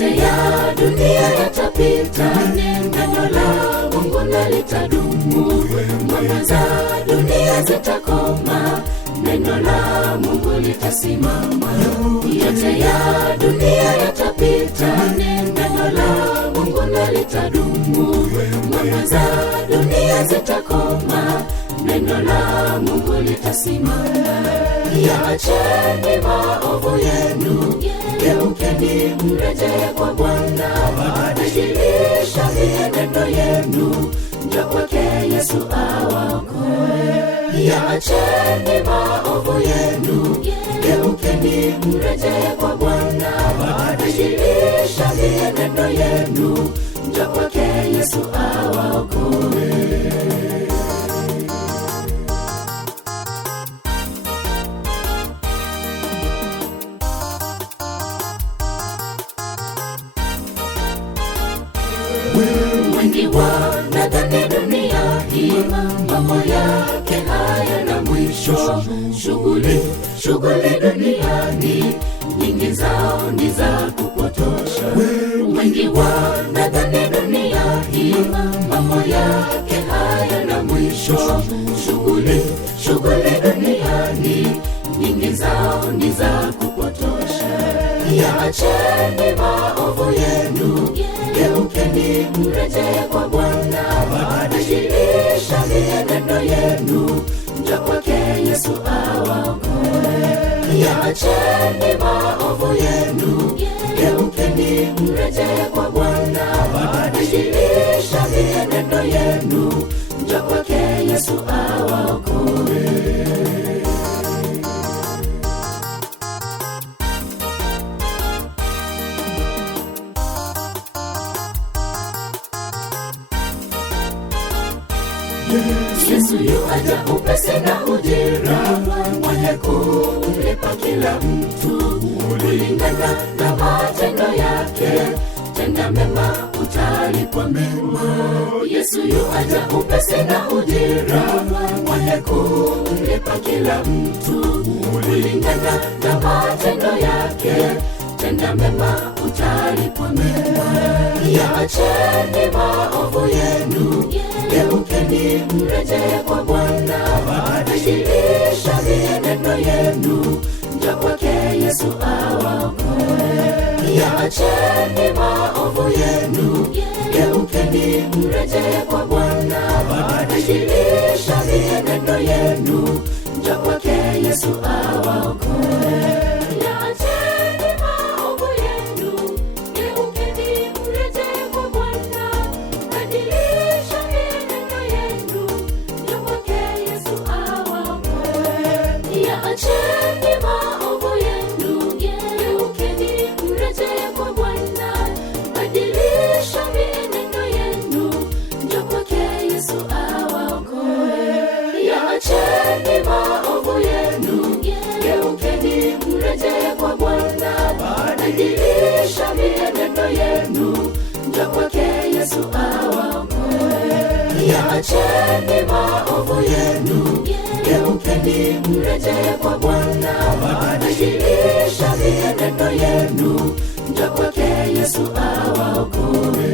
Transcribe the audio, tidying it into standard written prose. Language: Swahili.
yote ya dunia yatapita, neno la Mungu litadumu. Mambo za dunia zitakoma, neno la Mungu litasimama. Yote ya dunia yatapita, neno la Mungu litadumu. Mambo za dunia zitakoma, neno la Mungu litasimama. Yaacheni maovu yenu, geukeni mrejee kwa Bwana. Badilisha mienendo yenu, njoo kwake Yesu awaokoe. Yaacheni maovu yenu, geukeni mrejee kwa Bwana. Badilisha mienendo yenu, njoo kwake Yesu awaokoe. Wengi wanadhani dunia hii mambo yake hayana mwisho. Shughuli duniani nyingi zao ni za kupotosha. Wengi wanadhani dunia hii mambo yake hayana mwisho. Shughuli duniani nyingi zao ni za kupotosha. Yaacheni maovu yenu, geukeni mrejee kwa Bwana. Badilisha mienendo yenu, njoo kwake Yesu awaokoe. Yaacheni maovu yenu, geukeni mrejee kwa Bwana. Badilisha mienendo yenu, njoo kwake Yesu awaokoe. Yesu yuaja upesi na ujira, mwenye kumlipa kila mtu kulingana na matendo yake. Tenda mema utalipwa mema. Yesu yuaja upesi na ujira, mwenye kumlipa kila mtu kulingana na matendo yake. Tenda mema utalipwa mema. Yaacheni maovu yenu, geukeni mrejee kwa Bwana. Badilisha mienendo yenu, njoo kwake Yesu awaokoe. Yaacheni maovu yenu, geukeni mrejee kwa Bwana. Badilisha mienendo yenu, njoo kwake Yesu awaokoe. Yaacheni maovu yenu, geukeni mrejee kwa Bwana. Badilisha mienendo yenu, njoo kwake Yesu awaokoe. Yaacheni maovu yenu, geukeni mrejee kwa Bwana. Badilisha mienendo yenu, njoo kwake Yesu awaokoe. Yaacheni maovu yenu, geukeni mrejee kwa Bwana. Badilisha mienendo yenu, njoo kwake Yesu awaokoe.